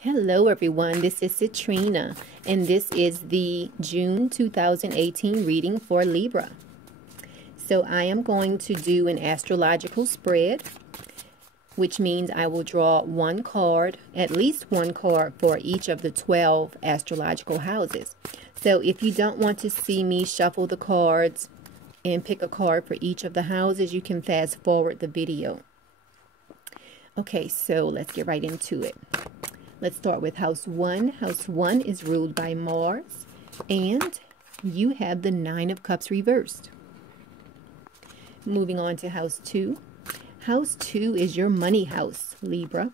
Hello everyone, this is Citrina, and this is the June 2018 reading for Libra. So I am going to do an astrological spread, which means I will draw one card, at least one card for each of the 12 astrological houses. So if you don't want to see me shuffle the cards and pick a card for each of the houses, you can fast forward the video. Okay, so let's get right into it. Let's start with house 1. House 1 is ruled by Mars, and you have the 9 of Cups reversed. Moving on to house 2. House 2 is your money house, Libra,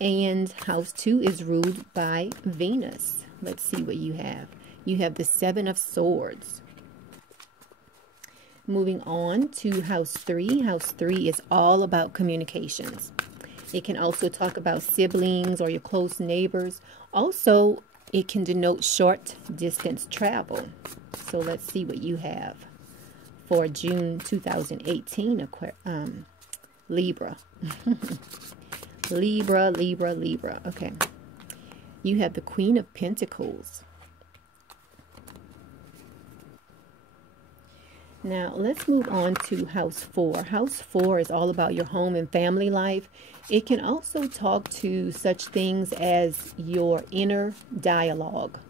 and house 2 is ruled by Venus. Let's see what you have. You have the 7 of Swords. Moving on to house 3. House 3 is all about communications. It can also talk about siblings or your close neighbors. Also, it can denote short distance travel. So let's see what you have for June 2018, Libra. Libra. Okay. You have the Queen of Pentacles. Now, let's move on to house 4. House 4 is all about your home and family life. It can also talk to such things as your inner dialogue.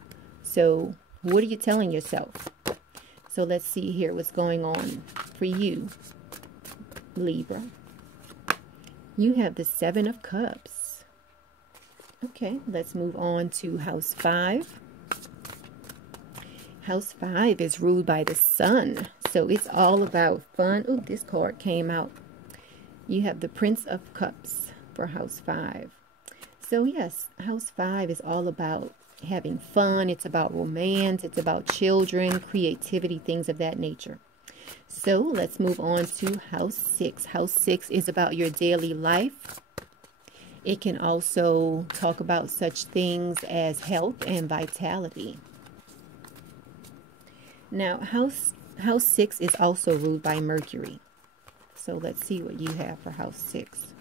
So, what are you telling yourself? So, let's see here what's going on for you, Libra. You have the 7 of Cups. Okay, let's move on to house 5. House 5 is ruled by the Sun. So it's all about fun. Oh, this card came out. You have the Prince of Cups for house 5. So yes, house 5 is all about having fun. It's about romance. It's about children, creativity, things of that nature. So let's move on to house 6. House 6 is about your daily life. It can also talk about such things as health and vitality. Now, house 6 is also ruled by Mercury. So let's see what you have for house 6.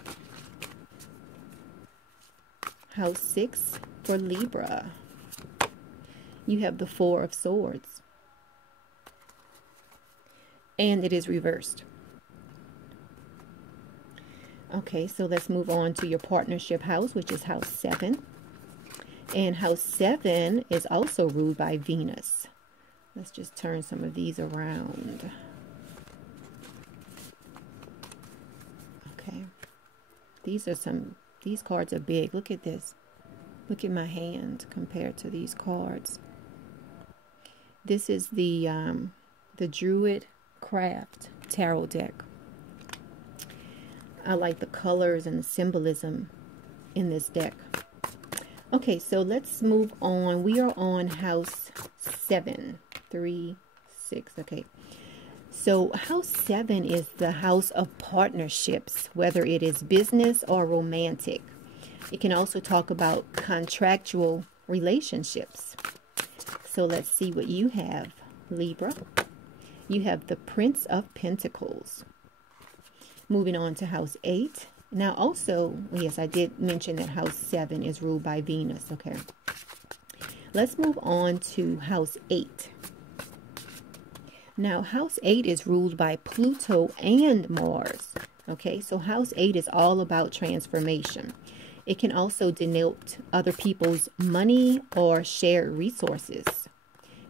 House 6 for Libra. You have the 4 of Swords. And it is reversed. Okay, so let's move on to your partnership house, which is house 7. And house 7 is also ruled by Venus. Let's just turn some of these around. Okay. These cards are big. Look at this. Look at my hand compared to these cards. This is the Druid Craft Tarot deck. I like the colors and the symbolism in this deck. Okay, so let's move on. We are on house 7. 3, 6. Okay. So house 7 is the house of partnerships, whether it is business or romantic. It can also talk about contractual relationships. So let's see what you have, Libra. You have the Prince of Pentacles. Moving on to house 8. Now also, yes, I did mention that house 7 is ruled by Venus. Okay. Let's move on to house 8. Now, house 8 is ruled by Pluto and Mars. Okay, so house 8 is all about transformation. It can also denote other people's money or shared resources.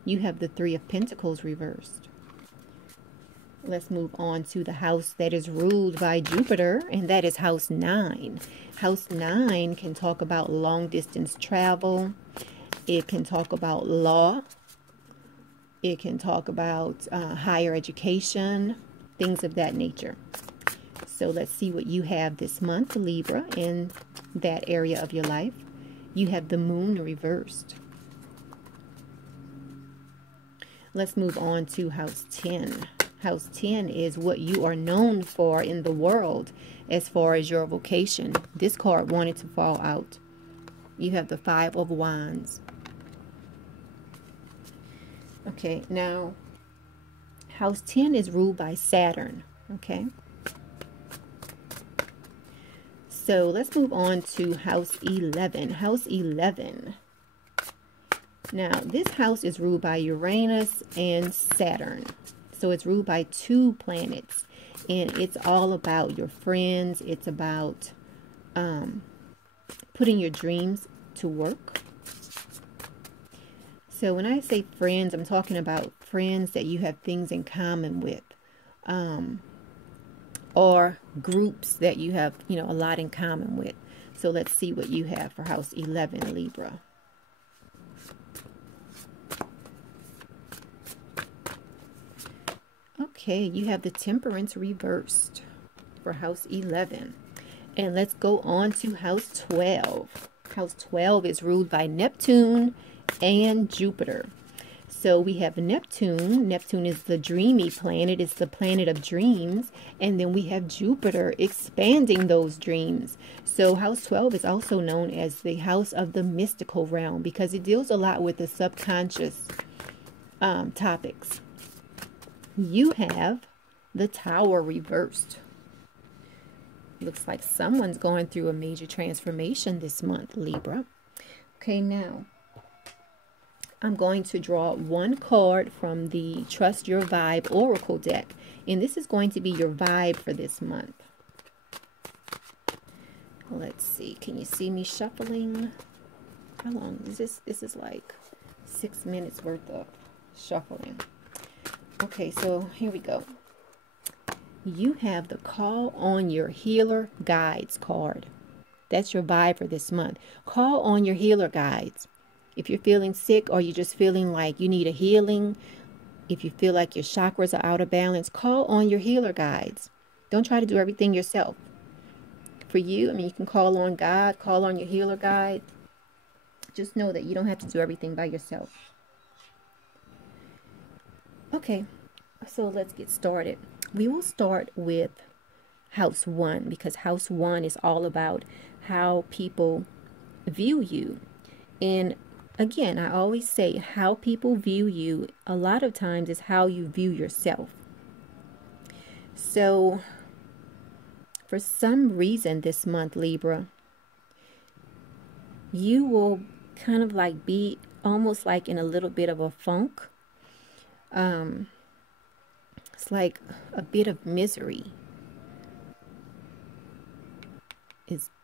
You have the 3 of Pentacles reversed. Let's move on to the house that is ruled by Jupiter, and that is house 9. House 9 can talk about long distance travel. It can talk about law. It can talk about higher education, things of that nature. So let's see what you have this month, Libra, in that area of your life. You have the Moon reversed. Let's move on to house 10. House 10 is what you are known for in the world as far as your vocation. This card wanted to fall out. You have the 5 of Wands. Okay, now, house 10 is ruled by Saturn, okay? So let's move on to house 11. House 11. Now, this house is ruled by Uranus and Saturn. So it's ruled by 2 planets. And it's all about your friends. It's about putting your dreams to work. So when I say friends, I'm talking about friends that you have things in common with. Or groups that you have, a lot in common with. So let's see what you have for house 11, Libra. Okay, you have the Temperance reversed for house 11. And let's go on to house 12. House 12 is ruled by Neptune and Jupiter. So we have Neptune. Neptune is the dreamy planet. It's the planet of dreams. And then we have Jupiter expanding those dreams. So house 12 is also known as the house of the mystical realm because it deals a lot with the subconscious topics. You have the Tower reversed. Looks like someone's going through a major transformation this month, Libra. Okay, now I'm going to draw one card from the Trust Your Vibe Oracle deck. And this is going to be your vibe for this month. Let's see. Can you see me shuffling? How long is this? This is like 6 minutes worth of shuffling. Okay, so here we go. You have the Call on Your Healer Guides card. That's your vibe for this month. Call on your healer guides. If you're feeling sick or you're just feeling like you need a healing, if you feel like your chakras are out of balance, call on your healer guides. Don't try to do everything yourself. For you, you can call on God, call on your healer guide. Just know that you don't have to do everything by yourself. Okay, so let's get started. We will start with house 1 because house 1 is all about how people view you. And again, I always say how people view you a lot of times is how you view yourself. So for some reason this month, Libra, you will kind of like be almost like in a little bit of a funk. It's like a bit of misery.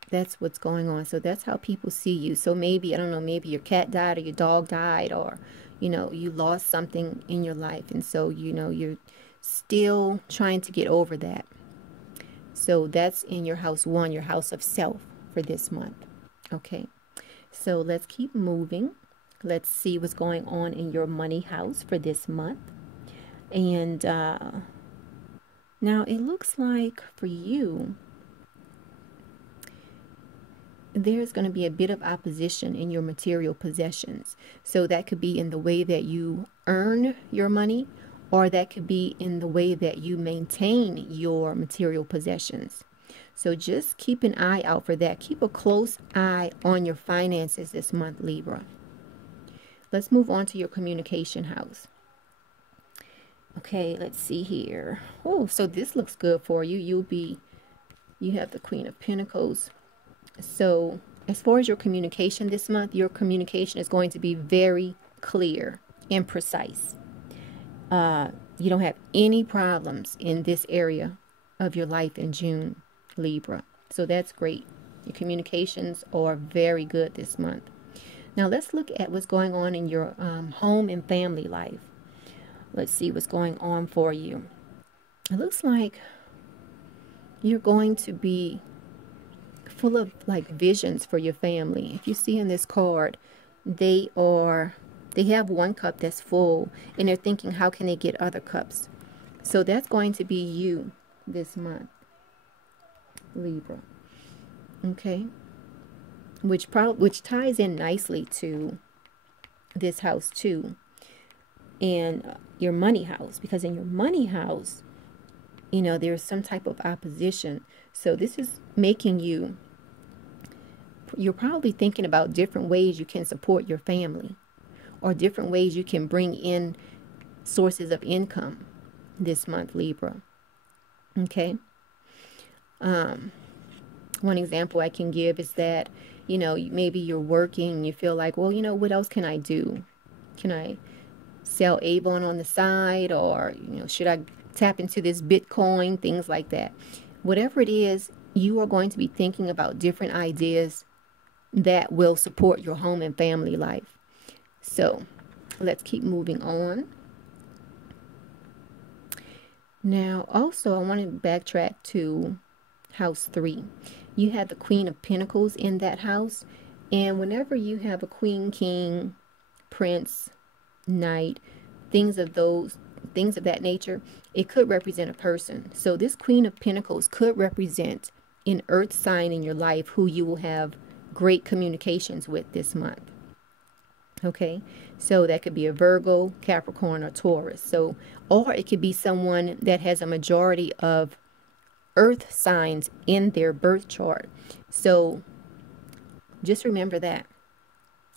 That's what's going on. So that's how people see you. So maybe, I don't know, maybe your cat died or your dog died or, you lost something in your life. And so, you're still trying to get over that. So that's in your house 1, your house of self for this month. Okay. So let's keep moving. Let's see what's going on in your money house for this month. And now it looks like for you, there's going to be a bit of opposition in your material possessions. So that could be in the way that you earn your money, or that could be in the way that you maintain your material possessions. So just keep an eye out for that. Keep a close eye on your finances this month, Libra. Let's move on to your communication house. Okay, let's see here. Oh, so this looks good for you. You have the Queen of Pentacles. So as far as your communication this month, your communication is going to be very clear and precise. You don't have any problems in this area of your life in June, Libra. So that's great. Your communications are very good this month. Now let's look at what's going on in your home and family life. Let's see what's going on for you. It looks like you're going to be full of like visions for your family. If you see in this card, they have one cup that's full and they're thinking, how can they get other cups? So that's going to be you this month, Libra. Okay, which ties in nicely to this house too, and your money house, because in your money house, there's some type of opposition. So this is making you're probably thinking about different ways you can support your family, or different ways you can bring in sources of income this month, Libra. Okay. One example I can give is that, maybe you're working and you feel like, well, what else can I do? Can I sell Avon on the side, or, should I tap into this Bitcoin, things like that. Whatever it is, you are going to be thinking about different ideas that will support your home and family life. So let's keep moving on. Now, also, I want to backtrack to house 3. You have the Queen of Pentacles in that house. And whenever you have a queen, king, prince, knight, things of that nature, it could represent a person. So this Queen of Pentacles could represent an earth sign in your life who you will have great communications with this month. Okay, so that could be a Virgo, Capricorn, or Taurus. So, or it could be someone that has a majority of earth signs in their birth chart. So just remember that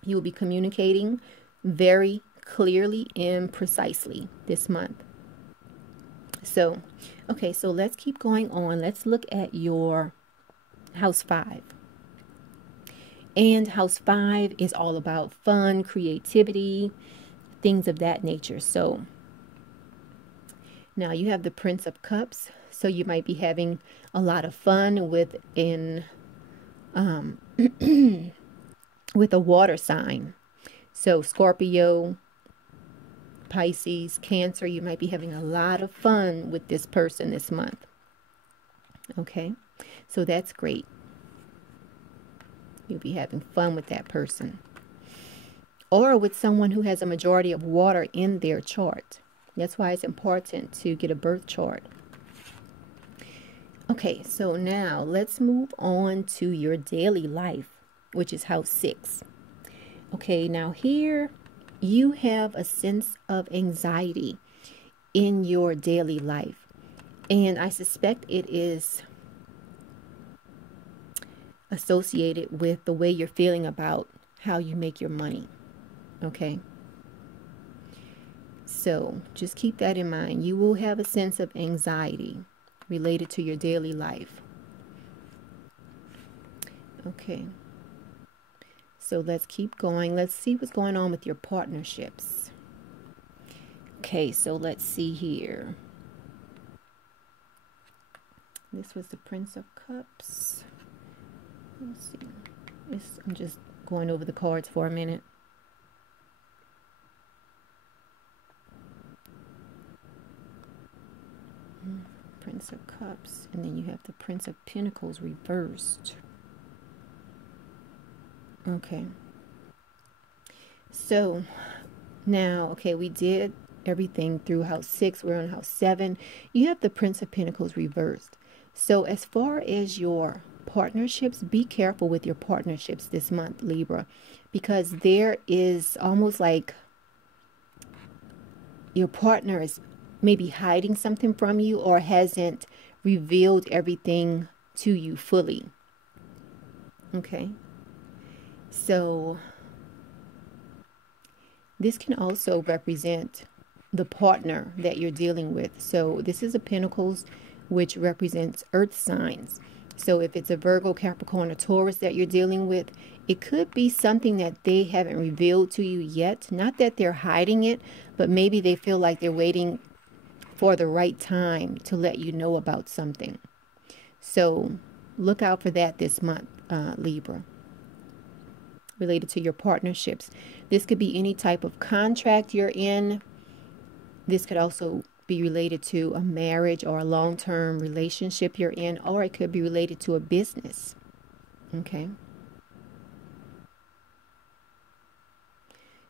you will be communicating very clearly and precisely this month. So, okay, so let's keep going on. Let's look at your house 5. And house 5 is all about fun, creativity, things of that nature. So now you have the Prince of Cups. So you might be having a lot of fun with with a water sign. So Scorpio, Pisces, Cancer, you might be having a lot of fun with this person this month. Okay, so that's great. You'll be having fun with that person. Or with someone who has a majority of water in their chart. That's why it's important to get a birth chart. Okay, so now let's move on to your daily life, which is house 6. Okay, now here you have a sense of anxiety in your daily life. And I suspect it is associated with the way you're feeling about how you make your money. Okay, so just keep that in mind. You will have a sense of anxiety related to your daily life. Okay, so let's keep going. Let's see what's going on with your partnerships. Okay, so let's see here. This was the Prince of Cups. Let's see. I'm just going over the cards for a minute. Prince of Cups, and then you have the Prince of Pentacles reversed. Okay. So now, okay, we did everything through house 6. We're on house 7. You have the Prince of Pentacles reversed. So as far as your partnerships, be careful with your partnerships this month, Libra, because there is almost like your partner is maybe hiding something from you or hasn't revealed everything to you fully. Okay, so this can also represent the partner that you're dealing with. So this is a Pentacles, which represents earth signs. So if it's a Virgo, Capricorn, or Taurus that you're dealing with, it could be something that they haven't revealed to you yet. Not that they're hiding it, but maybe they feel like they're waiting for the right time to let you know about something. So look out for that this month, Libra, related to your partnerships. This could be any type of contract you're in. This could also be related to a marriage or a long-term relationship you're in, or it could be related to a business. Okay,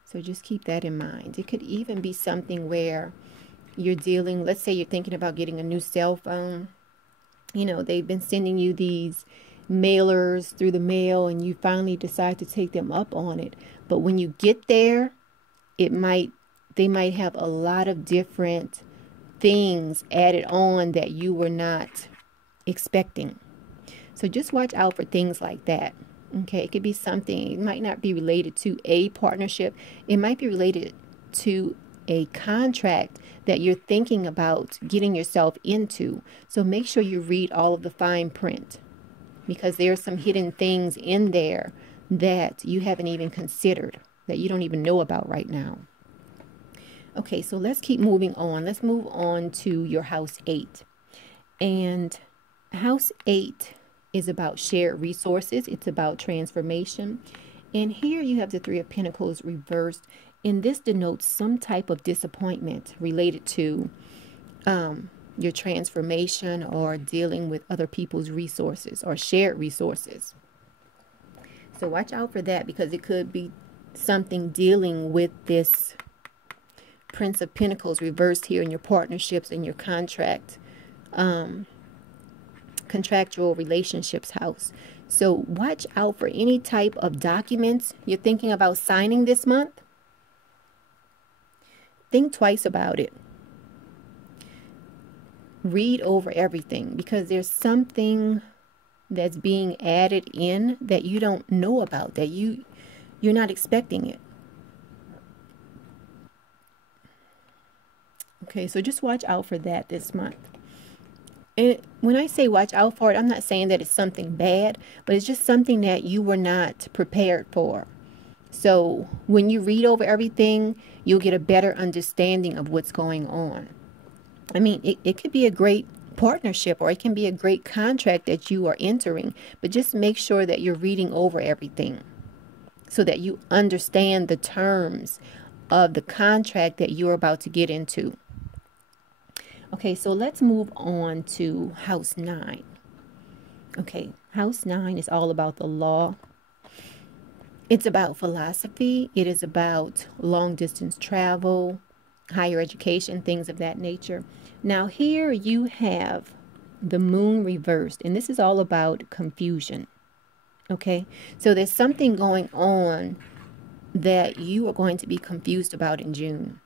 so just keep that in mind. It could even be something where you're dealing, let's say you're thinking about getting a new cell phone. You know, they've been sending you these mailers through the mail and you finally decide to take them up on it. But when you get there, they might have a lot of different things added on that you were not expecting. So just watch out for things like that. Okay, it could be something, it might not be related to a partnership. It might be related to a contract that you're thinking about getting yourself into. So make sure you read all of the fine print because there are some hidden things in there that you haven't even considered, that you don't even know about right now. Okay, so let's keep moving on. Let's move on to your house 8. And house 8 is about shared resources. It's about transformation. And here you have the 3 of Pentacles reversed. And this denotes some type of disappointment related to your transformation or dealing with other people's resources or shared resources. So watch out for that, because it could be something dealing with this Prince of Pentacles reversed here in your partnerships and your contractual relationships house. So watch out for any type of documents you're thinking about signing this month. Think twice about it. Read over everything, because there's something that's being added in that you don't know about, that you're not expecting it. Okay, so just watch out for that this month. And when I say watch out for it, I'm not saying that it's something bad, but it's just something that you were not prepared for. So when you read over everything, you'll get a better understanding of what's going on. I mean, it could be a great partnership, or it can be a great contract that you are entering, but just make sure that you're reading over everything so that you understand the terms of the contract that you're about to get into. Okay, so let's move on to house 9. Okay, house 9 is all about the law. It's about philosophy. It is about long distance travel, higher education, things of that nature. Now here you have the moon reversed, and this is all about confusion. Okay, so there's something going on that you are going to be confused about in June.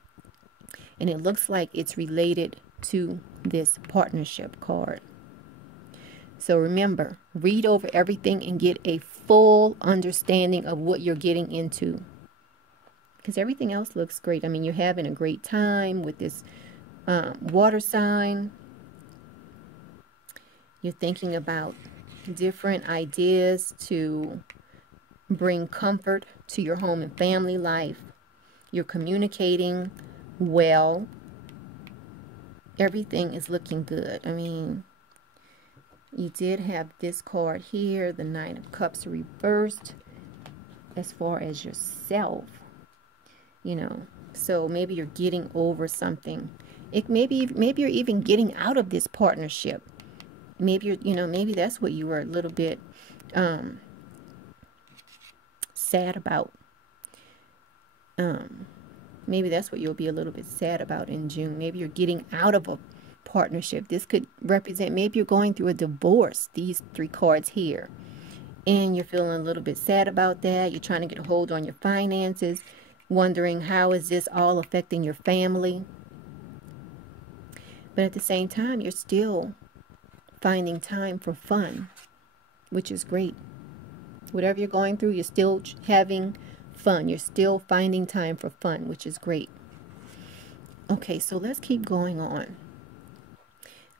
And it looks like it's related to this partnership card. So remember, read over everything and get a full understanding of what you're getting into, because everything else looks great. I mean, you're having a great time with this water sign. You're thinking about different ideas to bring comfort to your home and family life. You're communicating well. Everything is looking good. I mean, you did have this card here, the 9 of Cups reversed, as far as yourself, you know. So maybe you're getting over something. Maybe you're even getting out of this partnership. Maybe you're, maybe that's what you were a little bit sad about. Maybe that's what you'll be a little bit sad about in June. Maybe you're getting out of a partnership. This could represent, maybe you're going through a divorce, these 3 cards here, and you're feeling a little bit sad about that. You're trying to get a hold on your finances, wondering how is this all affecting your family. But at the same time, you're still finding time for fun, which is great. Whatever you're going through, you're still having fun. You're still finding time for fun, which is great. Okay, so let's keep going on.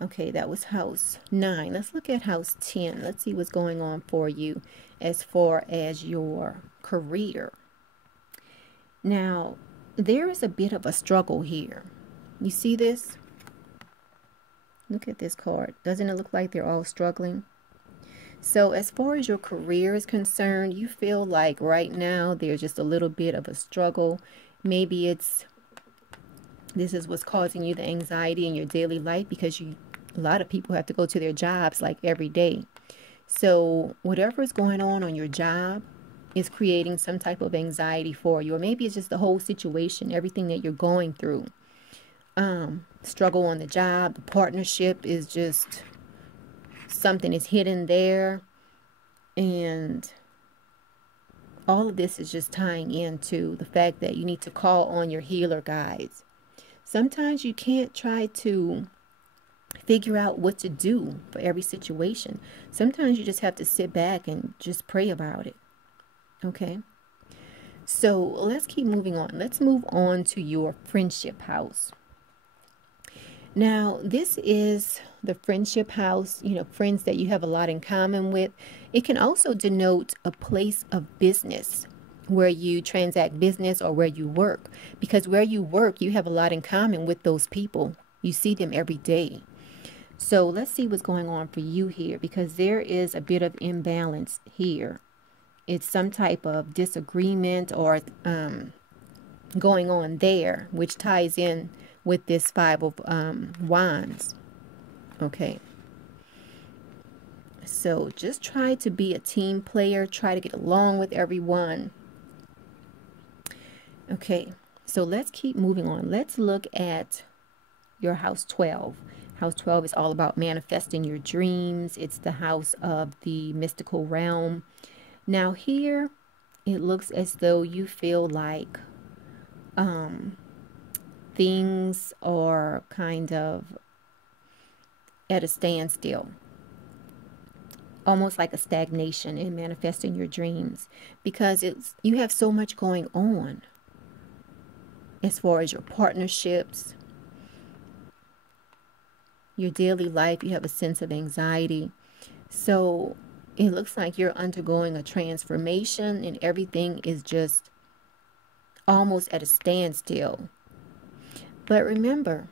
Okay, that was house 9. Let's look at house 10. Let's see what's going on for you as far as your career. Now, there is a bit of a struggle here. You see this? Look at this card. Doesn't it look like they're all struggling? So as far as your career is concerned, you feel like right now there's just a little bit of a struggle. Maybe this is what's causing you the anxiety in your daily life, because a lot of people have to go to their jobs like every day. So whatever is going on your job is creating some type of anxiety for you. Or maybe it's just the whole situation, everything that you're going through. Struggle on the job, the partnership is just something is hidden there, and all of this is just tying into the fact that you need to call on your healer guides. Sometimes you can't try to figure out what to do for every situation. Sometimes you just have to sit back and just pray about it. Okay, so let's keep moving on. Let's move on to your friendship house. Now, this is the friendship house, friends that you have a lot in common with. It can also denote a place of business where you transact business or where you work, because where you work, you have a lot in common with those people. You see them every day. So let's see what's going on for you here, because there is a bit of imbalance here. It's some type of disagreement or going on there, which ties in with this Five of Wands. Okay. So just try to be a team player. Try to get along with everyone. Okay. So let's keep moving on. Let's look at your house 12. House 12 is all about manifesting your dreams. It's the house of the mystical realm. Now here, it looks as though you feel like things are kind of at a standstill. Almost like a stagnation in manifesting your dreams, because you have so much going on as far as your partnerships, your daily life. You have a sense of anxiety. So it looks like you're undergoing a transformation and everything is just almost at a standstill. But remember,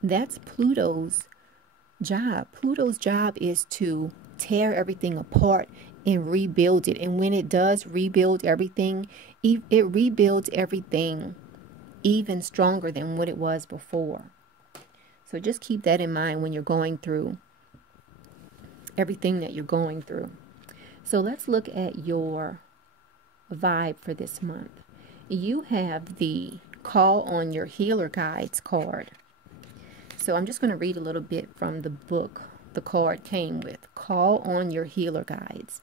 that's Pluto's job. Pluto's job is to tear everything apart and rebuild it. And when it does rebuild everything, it rebuilds everything even stronger than what it was before. So just keep that in mind when you're going through everything that you're going through. So let's look at your vibe for this month. You have the Call on Your Healer Guides card. So I'm just going to read a little bit from the book the card came with. Call on Your Healer Guides.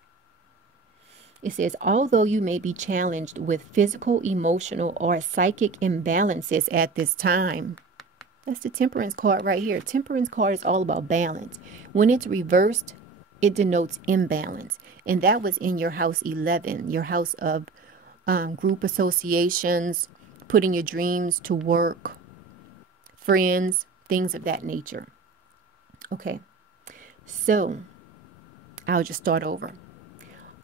It says, although you may be challenged with physical, emotional, or psychic imbalances at this time. That's the Temperance card right here. Temperance card is all about balance. When it's reversed, it denotes imbalance. And that was in your house 11, your house of group associations, putting your dreams to work, friends, things of that nature. Okay, so I'll just start over.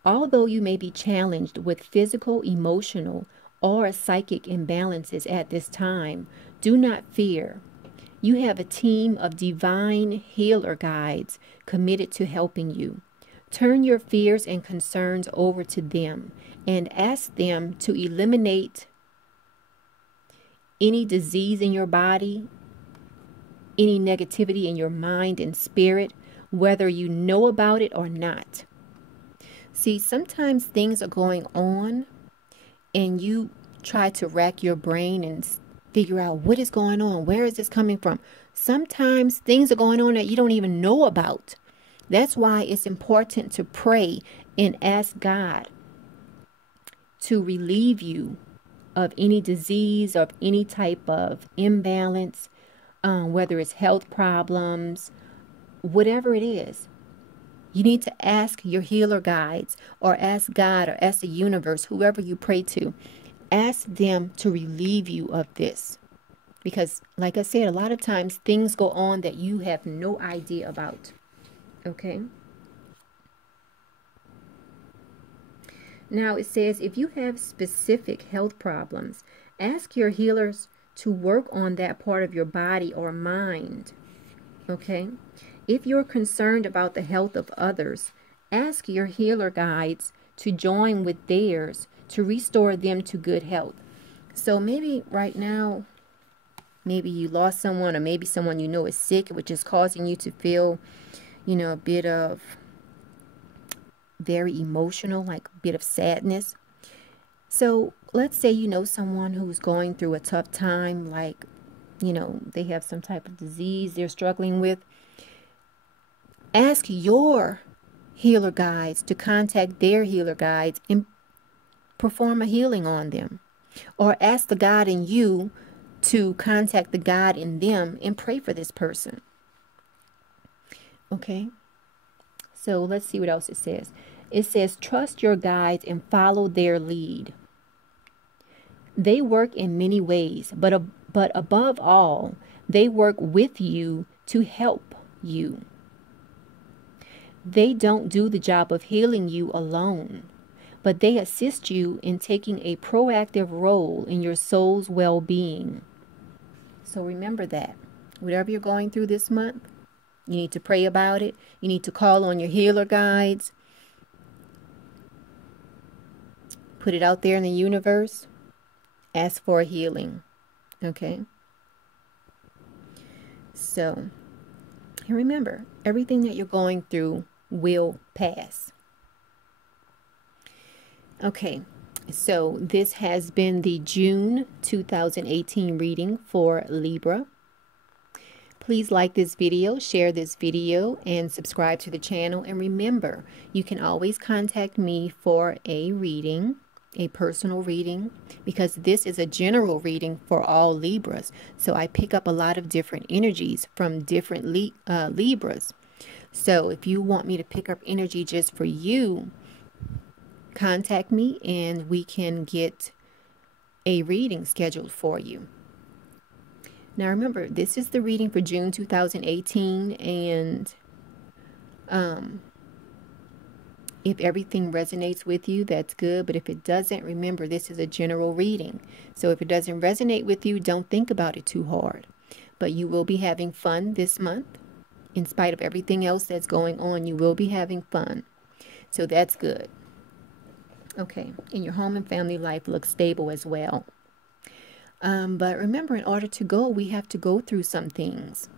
Although you may be challenged with physical, emotional, or psychic imbalances at this time, do not fear. You have a team of divine healer guides committed to helping you. Turn your fears and concerns over to them and ask them to eliminate any disease in your body, any negativity in your mind and spirit, whether you know about it or not. See, sometimes things are going on and you try to rack your brain and figure out what is going on. Where is this coming from? Sometimes things are going on that you don't even know about. That's why it's important to pray and ask God to relieve you of any disease, of any type of imbalance, whether it's health problems, whatever it is. You need to ask your healer guides or ask God or ask the universe, whoever you pray to, ask them to relieve you of this. Because like I said, a lot of times things go on that you have no idea about. Okay. Now it says, if you have specific health problems, ask your healers to work on that part of your body or mind. Okay. If you're concerned about the health of others, ask your healer guides to join with theirs to restore them to good health. So maybe right now, maybe you lost someone, or maybe someone you know is sick, which is causing you to feel, a bit of very emotional, like a bit of sadness. So let's say you know someone who's going through a tough time, like, they have some type of disease they're struggling with. Ask your healer guides to contact their healer guides and perform a healing on them. Or ask the God in you to contact the God in them and pray for this person. Okay? So let's see what else it says. It says, trust your guides and follow their lead. They work in many ways, but above all, they work with you to help you. They don't do the job of healing you alone, but they assist you in taking a proactive role in your soul's well-being. So remember that. Whatever you're going through this month, you need to pray about it. You need to call on your healer guides. Put it out there in the universe. Ask for a healing. Okay? So, and remember, everything that you're going through will pass. Okay, so this has been the June 2018 reading for Libra. Please like this video, share this video, and subscribe to the channel. And remember, you can always contact me for a reading, a personal reading, because this is a general reading for all Libras. So I pick up a lot of different energies from different Libras. So if you want me to pick up energy just for you, contact me and we can get a reading scheduled for you. Now remember, this is the reading for June 2018, and if everything resonates with you, that's good. But if it doesn't, remember, this is a general reading. So if it doesn't resonate with you, don't think about it too hard. But you will be having fun this month. In spite of everything else that's going on, you will be having fun. So that's good. Okay, and your home and family life looks stable as well. But remember, in order to go, we have to go through some things.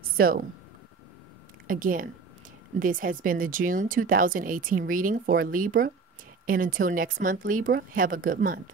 So, again, this has been the June 2018 reading for Libra. And until next month, Libra, have a good month.